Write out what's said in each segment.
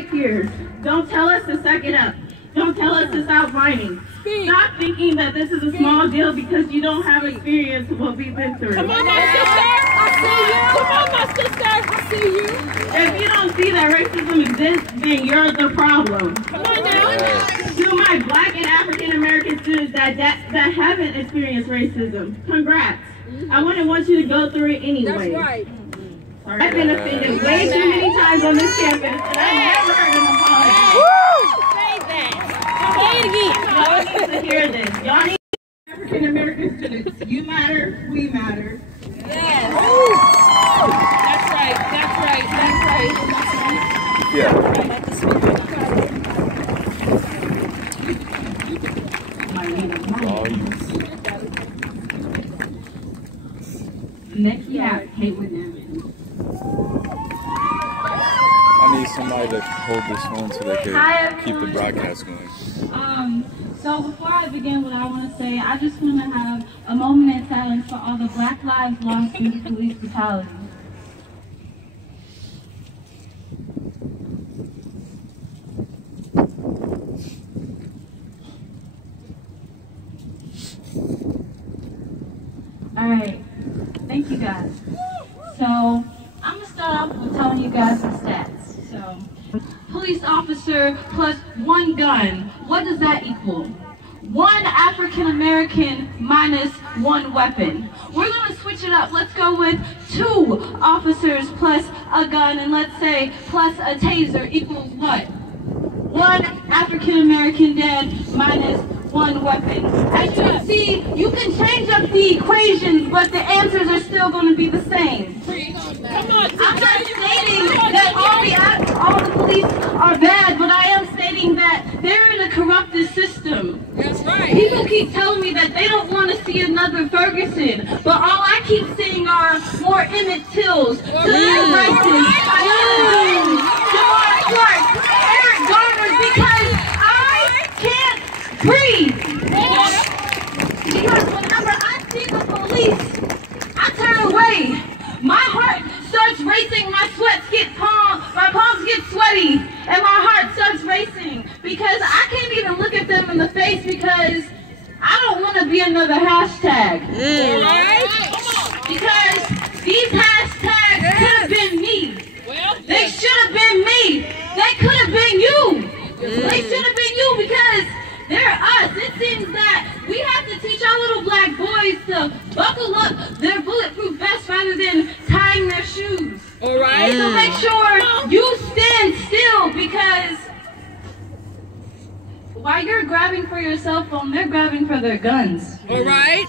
white peers, don't tell us to suck it up. Don't tell us to stop whining. Stop thinking that this is a small deal because you don't have experience with what we've been through. Come on, my sister. I see you. Come on, my sister. I see you. If you don't see that racism exists, then you're the problem. Come on now. To my Black and African American students that haven't experienced racism, congrats. I wouldn't want you to go through it anyway. That's right. I've been offended way too many times on this campus, and I never heard an apology. Say it again. Y'all need to hear this. Y'all need African American students. You matter, we matter. Yes. That's right. That's right. That's right. That's right. Yeah. Next we have Kate Whitman. I need somebody to hold this phone so they can keep the broadcast going. So before I begin what I want to say, I just want to have a moment of silence for all the Black lives lost due to police brutality. Alright, thank you guys. So, I'm going to start off with telling you guys the stats. So, police officer plus 1 gun, what does that equal? 1 African American minus 1 weapon. We're going to switch it up. Let's go with 2 officers plus a gun, and let's say plus a taser equals what? 1 African American dead minus 1 weapon. As you can see, you can change up the equations, but the answers are still going to be the same. Come on. I'm not stating that all the police are bad, but I am stating that they're in a corrupted system. That's right. People keep telling me that they don't want to see another Ferguson, but all I keep seeing are more Emmett Tills, Tamir Rices, Jamar Clark, Eric Garner, because I can't breathe. Because whenever I see the police, I turn away. My heart starts racing, my palms get sweaty, and my heart starts racing because I can't even look at them in the face because I don't want to be another hashtag. Because these hashtags could have been me. They should have been me. They could have been you. They should have been you because they're us. It seems that we have to teach our little black boys to buckle up their bulletproof vests rather than tying their shoes. All right. So make sure you stand still because while you're grabbing for your cell phone, they're grabbing for their guns. All right.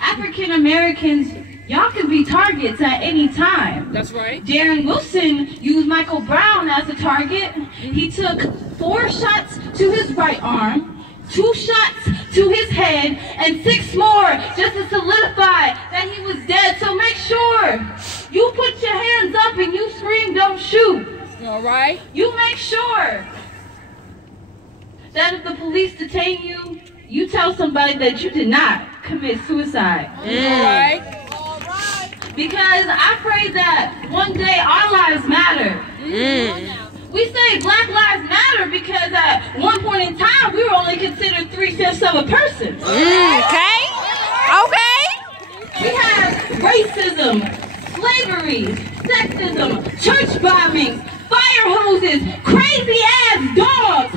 African Americans, y'all can be targets at any time. That's right. Darren Wilson used Michael Brown as a target. He took 4 shots to his right arm, 2 shots to his head, and 6 more just to solidify that he was dead. So make sure you put your hands up and you scream, "Don't shoot." All right. You make sure that if the police detain you, you tell somebody that you did not commit suicide. All right. Because I pray that one day our lives matter. We say Black Lives Matter because at one point in time we were only considered 3/5 of a person. Okay. We have racism, slavery, sexism, church bombings, fire hoses, crazy ass dogs,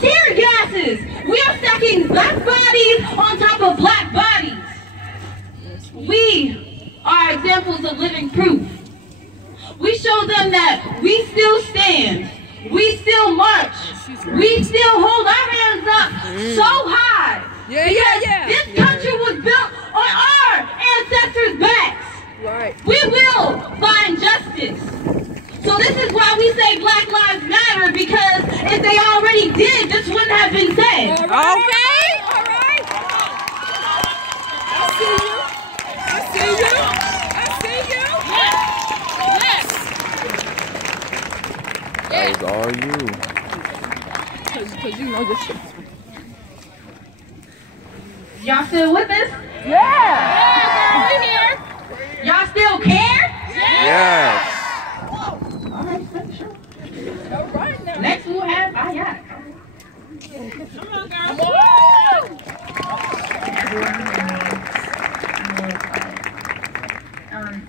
tear gases. We are stacking black bodies on top of black bodies. We are examples of living proof. We show them that we still stand, we still march, we still hold our hands up so high. This country was built on our ancestors' backs. Right. We will find justice. So this is why we say Black Lives Matter, because if they already did, this wouldn't have been said. All right. All right. I see you. I see you. I see you. Yes. That was all you. Because you know this shit. Y'all still with us? Yeah. We're here. Y'all still care? Yes. All right, sure. right now. Next we'll have Ayat. Come on, girl.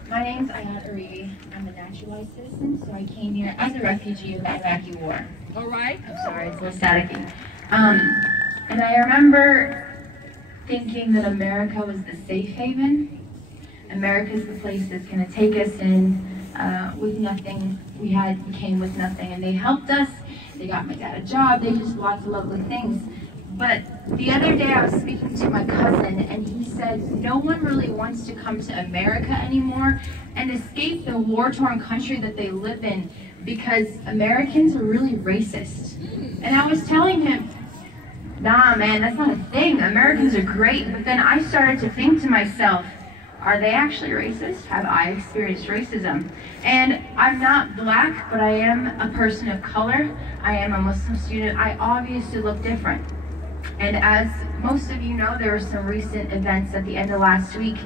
My name's Ayat Aribi. I'm a naturalized citizen, so I came here as a refugee of the Iraqi war. All right. I'm sorry, it's a little staticky. And I remember thinking that America was the safe haven. America's the place that's going to take us in with nothing. We came with nothing, and they helped us. They got my dad a job. They just lots of lovely things. But the other day I was speaking to my cousin, and he said no one really wants to come to America anymore and escape the war-torn country that they live in because Americans are really racist. And I was telling him, nah, man, that's not a thing. Americans are great. But then I started to think to myself, are they actually racist? Have I experienced racism? And I'm not black, but I am a person of color. I am a Muslim student. I obviously look different. And as most of you know, there were some recent events at the end of last week.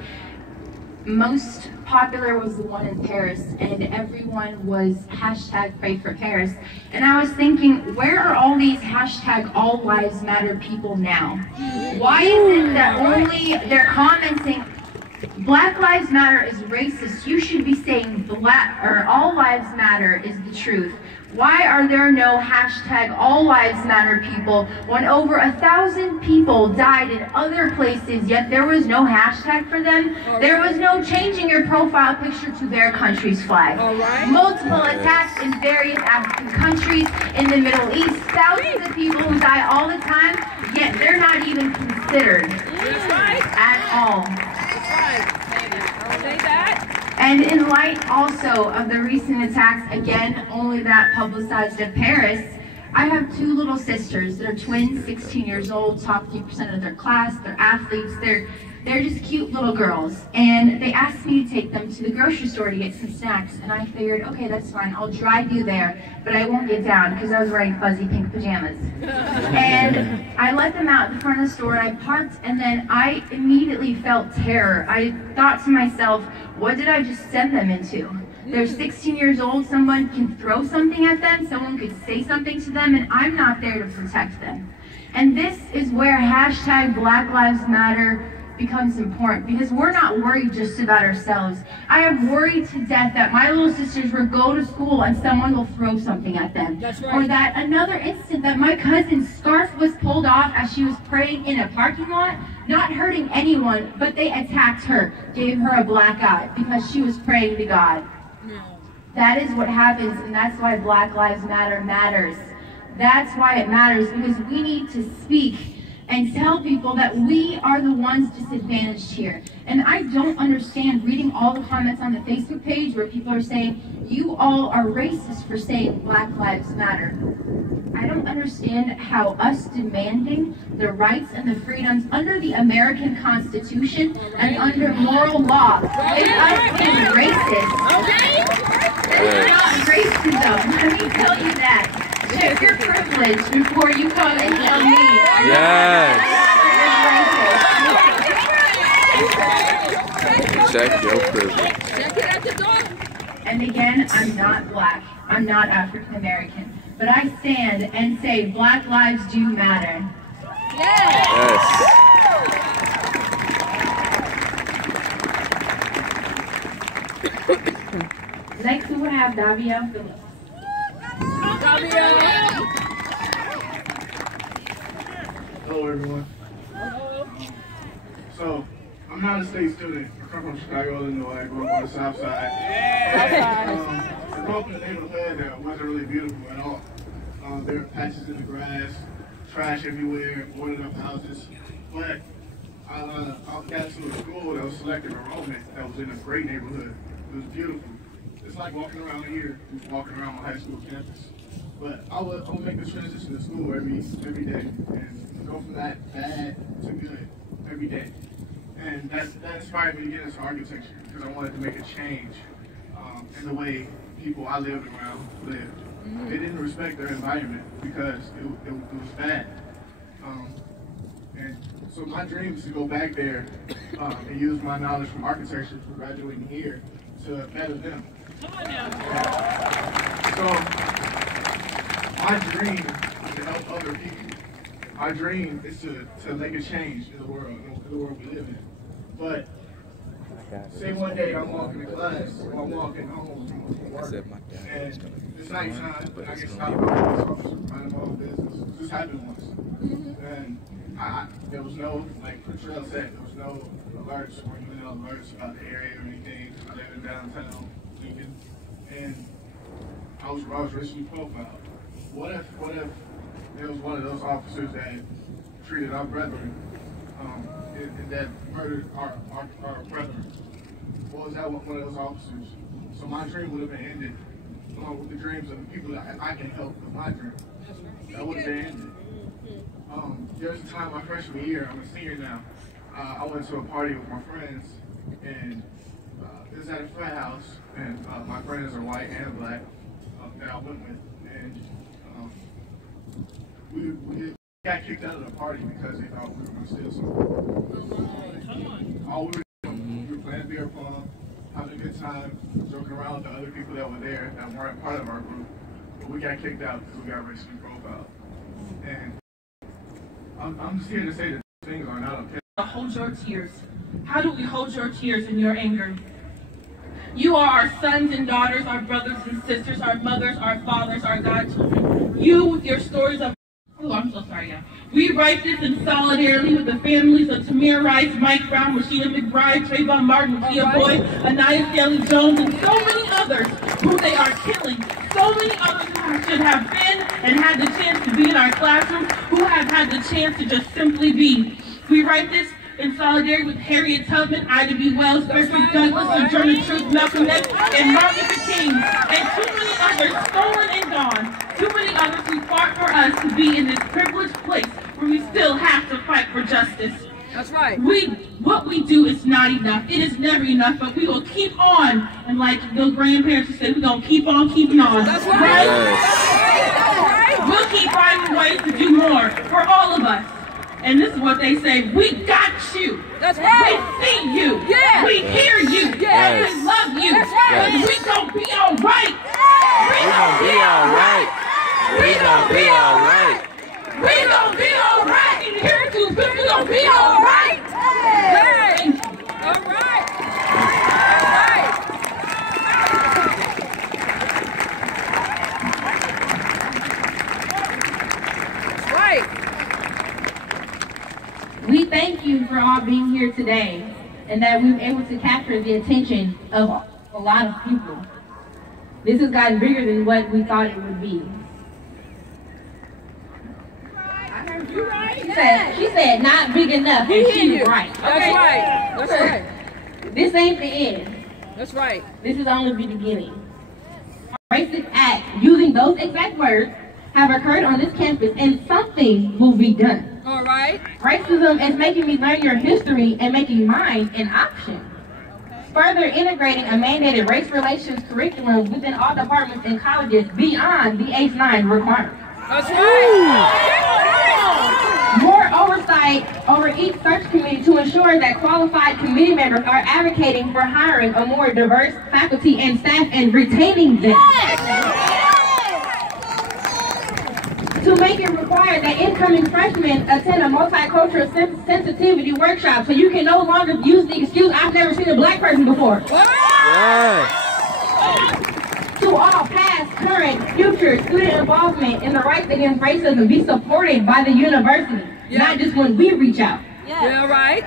Most popular was the one in Paris, and everyone was hashtag pray for Paris. And I was thinking, where are all these hashtag all lives matter people now? Why is it that only they're commenting, Black Lives Matter is racist? You should be saying black or all lives matter is the truth. Why are there no hashtag all lives matter people when over 1,000 people died in other places, yet there was no hashtag for them? There was no changing your profile picture to their country's flag. Multiple attacks in various African countries, in the Middle East, thousands of people who die all the time, yet they're not even considered at all. Say that. And in light also of the recent attacks, again, only that publicized of Paris, I have two little sisters. They're twins, 16 years old, top 3% of their class. They're athletes. They're just cute little girls. And they asked me to take them to the grocery store to get some snacks. And I figured, okay, that's fine. I'll drive you there, but I won't get down because I was wearing fuzzy pink pajamas. And I let them out in front of the store, and I parked, and then I immediately felt terror. I thought to myself, what did I just send them into? They're 16 years old, someone can throw something at them, someone could say something to them, and I'm not there to protect them. And this is where hashtag Black Lives Matter becomes important, because we're not worried just about ourselves. I am worried to death that my little sisters will go to school and someone will throw something at them. That's right. Or that another instant that my cousin's scarf was pulled off as she was praying in a parking lot, not hurting anyone, but they attacked her, gave her a black eye because she was praying to God. No. That is what happens, and that's why Black Lives Matter matters. That's why it matters, because we need to speak and tell people that we are the ones disadvantaged here. And I don't understand reading all the comments on the Facebook page where people are saying, you all are racist for saying Black Lives Matter. I don't understand how us demanding the rights and the freedoms under the American Constitution and under moral law is us being racist. It's not racism, let me tell you that. Check your privilege before you come and tell me. Yes. Check your privilege. Check it at the door. And again, I'm not black. I'm not African American. But I stand and say Black lives do matter. Yes. Next we will have Davia Phillips. Hello everyone. So, I'm not a state student. I come from Chicago, Illinois. I grew up on the south side. I grew up in a neighborhood that wasn't really beautiful at all. There were patches in the grass, trash everywhere, boarded up houses. But I got to a school that was selective enrollment that was in a great neighborhood. It was beautiful. It's like walking around here, just walking around my high school campus. But I would make the transition to school every day and go from that bad to good every day. And that inspired me to get into architecture because I wanted to make a change in the way people I lived around lived. They didn't respect their environment because it was bad. And so my dream is to go back there and use my knowledge from architecture for graduating here to better them. So my dream is to help other people. My dream is to make a change in the world we live in. But say one day I'm walking to class or I'm walking home from work, and it's nighttime, but I get stopped by a police officer, minding my own business. This happened once. And there was no, like Trail said, there was no alerts or UNL alerts about the area or anything. I live in downtown Lincoln, and I was racially profiled. What if there was one of those officers that treated our brethren and that murdered our brethren? What was that one of those officers? So my dream would have been ended along with the dreams of the people that I can help with my dream. That would have been ended. There was a time my freshman year, I'm a senior now, I went to a party with my friends, and it was at a frat house, and my friends are white and black that I went with, and we got kicked out of the party because they thought we were going to steal something. All we were doing, we were playing beer pong, having a good time, joking around with the other people that were there that weren't part of our group, but we got kicked out because we got racially profiled. And I'm just here to say that things are not okay. Hold your tears. How do we hold your tears and your anger? You are our sons and daughters, our brothers and sisters, our mothers, our fathers, our godchildren. You with your stories of... Oh, I'm so sorry, yeah. We write this in solidarity with the families of Tamir Rice, Mike Brown, Rashida McBride, Trayvon Martin, Kia Boyd, Anaya Stanley Jones, and so many others who they are killing. So many others who should have been and had the chance to be in our classrooms, who have had the chance to just simply be. We write this in solidarity with Harriet Tubman, Ida B. Wells, Frederick Douglass, Sojourner Truth, Malcolm X, and Martin Luther King, and too many others stolen and gone. Too many others who fought for us to be in this privileged place where we still have to fight for justice. That's right. What we do is not enough. It is never enough, but we will keep on. And like the grandparents said, we're going to keep on keeping on. That's right. Right? We'll keep finding ways to do more for all of us. And this is what they say, we got you. That's right. We see you. Yeah. We hear you. Yes. We love you. That's right. And we gonna be all right. We gonna be all right. We gonna be all right. We gonna be all right. And here it is, we gonna be all right. Hey. All right. That's right. We thank you for all being here today and that we were able to capture the attention of a lot of people. This has gotten bigger than what we thought it would be. You right. She said not big enough, and she's right. That's right. That's right. This ain't the end. That's right. This is only the beginning. Racist acts using those exact words have occurred on this campus, and something will be done. All right. Racism is making me learn your history and making mine an option. Further integrating a mandated race relations curriculum within all departments and colleges beyond the ACE 9 requirement. That's right. More oversight over each search committee to ensure that qualified committee members are advocating for hiring a more diverse faculty and staff and retaining them. To make it required that incoming freshmen attend a multicultural sensitivity workshop so you can no longer use the excuse, I've never seen a black person before. Yes. To all past, current, future student involvement in the rights against racism be supported by the university, not just when we reach out. Yeah, right.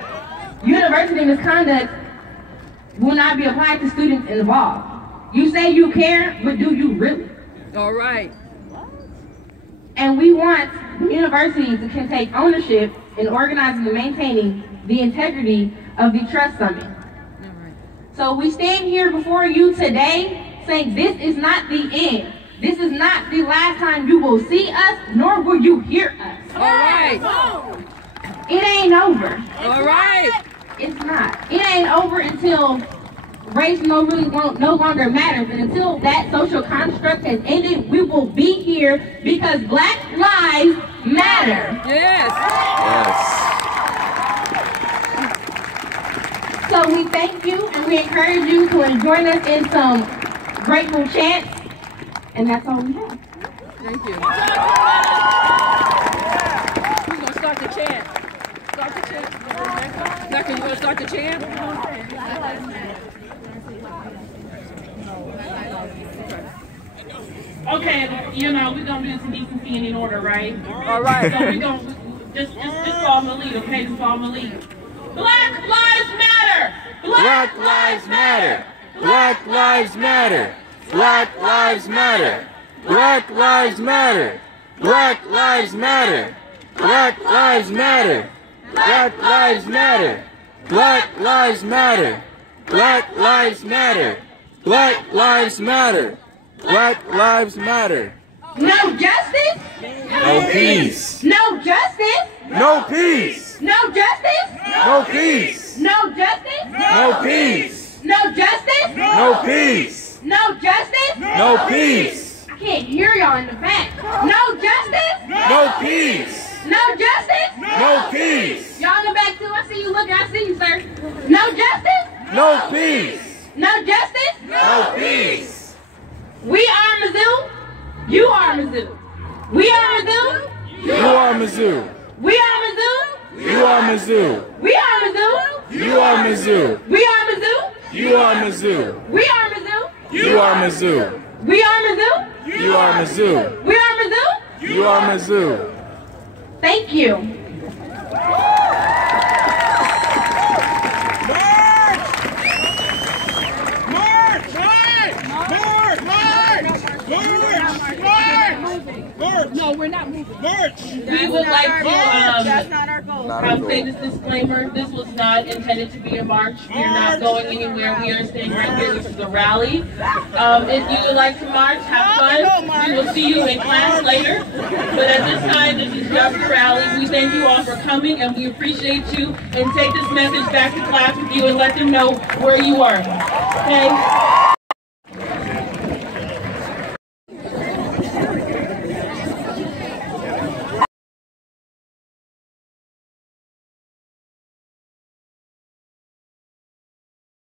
University misconduct will not be applied to students involved. You say you care, but do you really? All right. And we want the university to can take ownership in organizing and maintaining the integrity of the Trust Summit. So we stand here before you today saying this is not the end. This is not the last time you will see us, nor will you hear us. All right. It ain't over. All right. It's not. It ain't over until race no longer matters, and until that social construct has ended, we will be here because Black lives matter. Yes. Yes. So we thank you and we encourage you to join us in some grateful chants, and that's all we have. Thank you. Who's going to start the chant? Start the chant. Becca, you going to start the chant? Okay, you know, we're going to do this in decency and in order, right? All right. So we're going to just follow my lead, okay? Just follow my lead. Black Lives Matter! Black Lives Matter! Black Lives Matter! Black Lives Matter! Black Lives Matter! Black Lives Matter! Black Lives Matter! Black Lives Matter! Black Lives Matter! Black Lives Matter! Black Lives Matter! Black Lives Matter! No justice? No peace! No justice? No peace! No justice? No peace! No justice? No peace! No justice? No peace! No justice? No peace! I can't hear y'all in the back. No justice? No peace! No justice? No peace! Y'all in the back too. I see you looking. I see you, sir. No justice? No peace! No justice? No peace! We are Mizzou. You are Mizzou. We are Mizzou. You are Mizzou! We are Mizzou. You are Mizzou! We are Mizzou. You are Mizzou! We are Mizzou. You are Mizzou! We are Mizzou. You are Mizzou! We are Mizzou. You are Mizzou! We are Mizzou. You are Mizzou! Thank you. No, we're not moving. We would like to That's not our goal. say this disclaimer. This was not intended to be a march. We're not going anywhere. We are staying right here. This is a rally. If you would like to march, have fun. We will see you in class later. But at this time, this is just a rally. We thank you all for coming, and we appreciate you. And take this message back to class with you and let them know where you are. Okay?